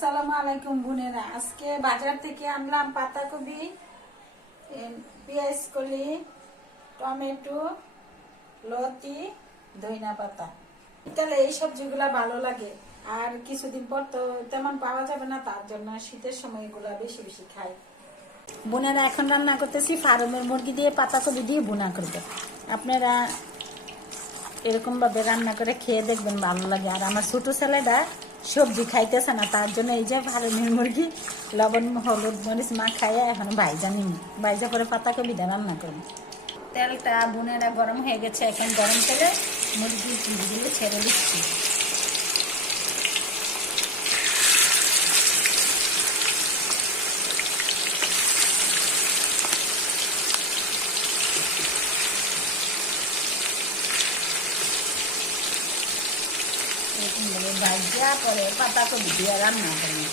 আসসালামু আলাইকুম বোনেরা। আজকে বাজার থেকে আনলাম পাতাকপি, পেঁয়াজ কলি, টমেটো, লতি, ধইনা পাতা। তাহলে এই সবজিগুলা ভালো লাগে, আর কিছুদিন পর তো তেমন পাওয়া যাবে না, তার জন্য শীতের সময় এগুলা বেশি বেশি খাই। বোনেরা, এখন রান্না করতেছি ফার্মের মুরগি দিয়ে পাতাকপি দিয়ে ভুনা করবে। আপনারা এরকম ভাবে রান্না করে খেয়ে দেখবেন, ভালো লাগে। আর আমার ছোট ছেলেটা সবজি খাইতেছে না, তার জন্য এই যে ফার্মের মুরগি লবণ হলুদ মরিচ মা খাইয়া এখন ভাইজা নিন, ভাইজা করে পাতাকপিটা রান্না করুন। তেলটা বোনেরা গরম হয়ে গেছে, এখন গরম তেলে মুরগি দিয়ে ছেড়ে দিচ্ছি। এরকম ভাবে ভাজা পরে পাতাকপি দিয়ে রান্না করুন।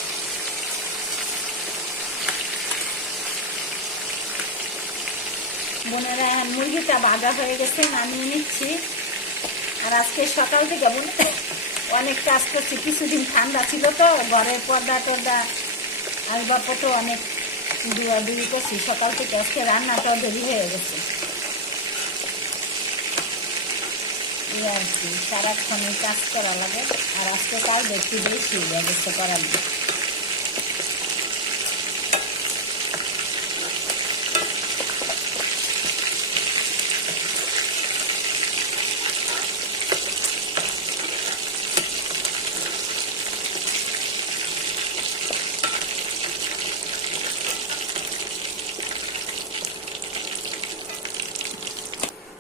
বোনেরা, মুরগিটা ভাজা হয়ে গেছে, নামিয়ে নিচ্ছি। আর আজকে সকাল থেকে অনেক কাজ করছি, কিছুদিন ঠান্ডা ছিল তো, ঘরের পর্দা টর্দা আসবাবপত্র অনেক ধুয়াধুয়ি করছি সকাল থেকে। আজকে রান্নাটাও দেরি হয়ে গেছে। এই আর কি, সারাক্ষণই কাজ করা লাগে। আর আজকে কাজ দেখছি বেশি ব্যবস্থা করা নেই।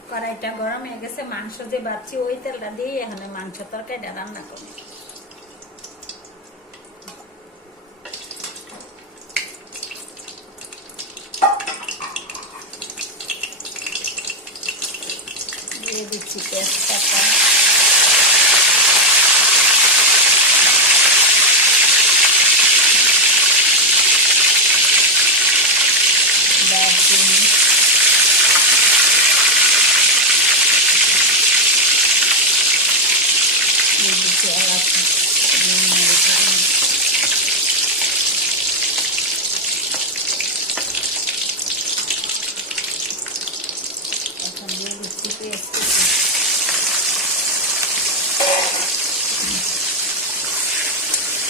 কড়াইটা গরম হয়ে গেছে, মাংস যে বাচ্ছি ওই তেলটা দিয়ে এখানে মাংস তরকারিটা রান্না করবো। দিয়ে দিচ্ছি তেজপাতা, দারচিনি, দিয়ে দিচ্ছি এলাচ, এখন দিয়ে দিচ্ছি পেঁয়াজ কুচি।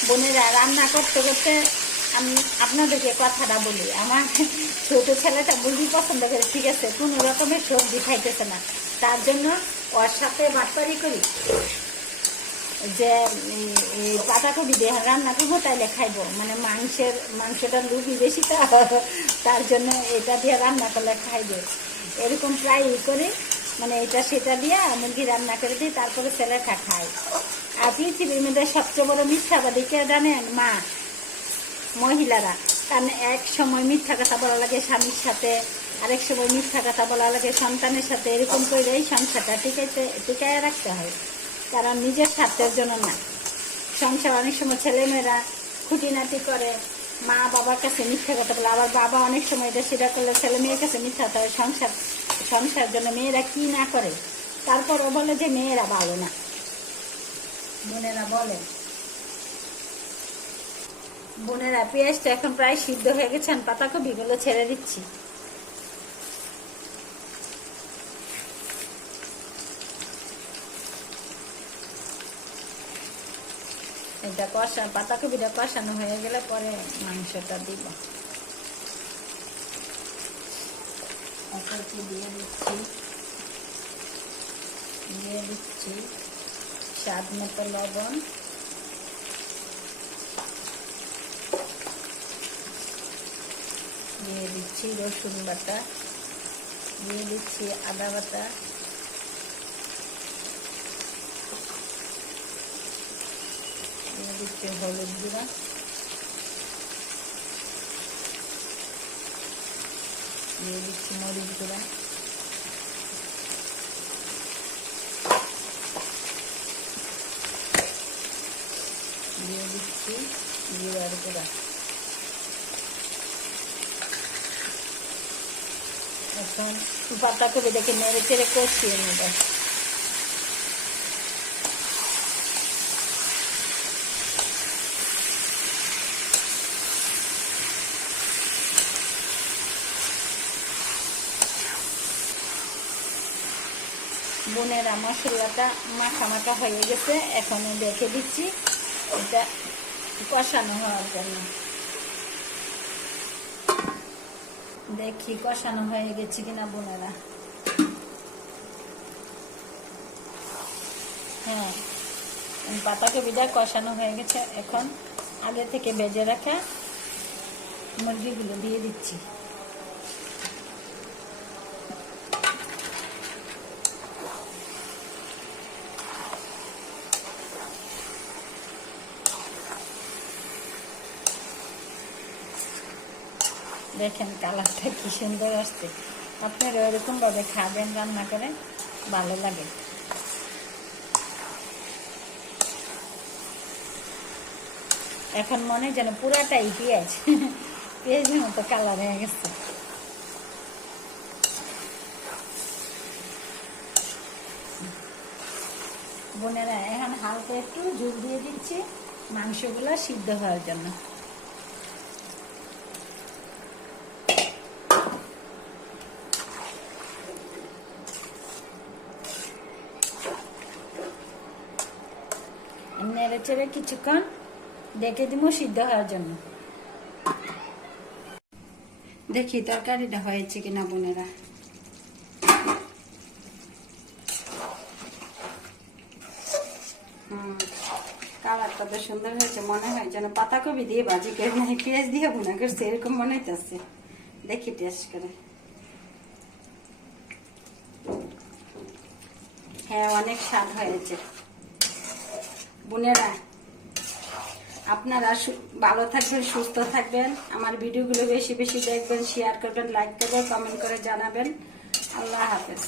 বোনেরা, রান্না করতে করতে আমি আপনাদেরকে কথাটা বলি। আমার ছোট ছেলেটা মুরগি পছন্দ করে, ঠিক আছে, কোনো রকমের সবজি খাইতেছে না, তার জন্য ওর সাথে বাটপারি করি যে পাতাকপি দিয়ে রান্না করবো, তাইলে খাইবো। মানে মাংসটা লুবি বেশি তো, তার জন্য এটা দিয়ে রান্না করলে খাইবে। এরকম প্রায়ই করি, মানে এটা সেটা দিয়ে মুরগি রান্না করে দিই, তারপরে ছেলেটা খায়। আর পৃথিবীর মধ্যে সবচেয়ে বড় মিথ্যাবাদী কে জানেন? মা, মহিলারা। কারণ এক সময় মিথ্যা কথা বলা লাগে স্বামীর সাথে, আরেক সময় মিথ্যা কথা বলা লাগে সন্তানের সাথে। এরকম করে এই সংসারটা টিকায় রাখতে হয়, কারণ নিজের স্বার্থের জন্য না। সংসার অনেক সময় ছেলেমেয়েরা খুঁটিনাটি করে, মা বাবার কাছে মিথ্যা কথা বলে, আবার বাবা অনেক সময় এটা সেটা করলে ছেলে মেয়ের কাছে মিথ্যা কথা হয়। সংসার জন্য মেয়েরা কি না করে, তারপরও বলে যে মেয়েরা ভালো না। বোনেরা বলে, বোনেরা, পেঁয়াজটা এখন প্রায় সিদ্ধ হয়ে গেছে, পাতাকপিগুলো ছেড়ে দিচ্ছি। এটা পাতাকপিটা কষানো হয়ে গেলে পরে মাংসটা দিব। দিয়ে দিচ্ছি স্বাদ মতো লবণ, দিয়ে দিচ্ছি রসুন বাটা, দিয়ে দিচ্ছি আদা বাটা, দিয়ে দিচ্ছি হলুদ গুঁড়া, দিয়ে দিচ্ছি মরিচ গুঁড়া, দিয়ে দিচ্ছি জিরার গুঁড়া। এখন পাতাকপিটাকে নেড়ে চেড়ে কষিয়ে নেব। বোনেরা মশলাটা মাখা মাখা হয়ে গেছে, এখন দেখে দিচ্ছি এটা কষানো হওয়ার জন্য। দেখি কষানো হয়ে গেছে কিনা বোনেরা। হ্যাঁ, পাতাকপিটা কষানো হয়ে গেছে। এখন আগে থেকে ভেজে রাখা মুরগিগুলো দিয়ে দিচ্ছি। দেখেন কালারটা কি সুন্দর আসছে। আপনারা এরকম ভাবে খাবেন, রান্না করে ভালো লাগে। এখন মনে যেন পুরাটাই পেঁয়াজ পেঁয়াজের মতো কালার হয়ে গেছে। বোনেরা এখন হালকা একটু ঝোল দিয়ে দিচ্ছি মাংসগুলো সিদ্ধ হওয়ার জন্য। নেড়ে চেড়ে কিছুক্ষণ দেখে দিব সিদ্ধ হওয়ার জন্য। দেখি তরকারিটা হয়েছে কিনা বোনেরা। কালারটা তো সুন্দর হয়েছে, মনে হয় যেন পাতাকপি দিয়ে ভাজি করে নাই পেঁয়াজ দিয়ে ভুনা করছে, এরকম মনে হইতেছে। দেখি টেস্ট করে। হ্যাঁ, অনেক স্বাদ হয়েছে। বোনেরা আপনারা ভালো থাকবেন, সুস্থ থাকবেন। আমার ভিডিওগুলো বেশি বেশি দেখবেন, শেয়ার করবেন, লাইক করবেন, কমেন্ট করে জানাবেন। আল্লাহ হাফেজ।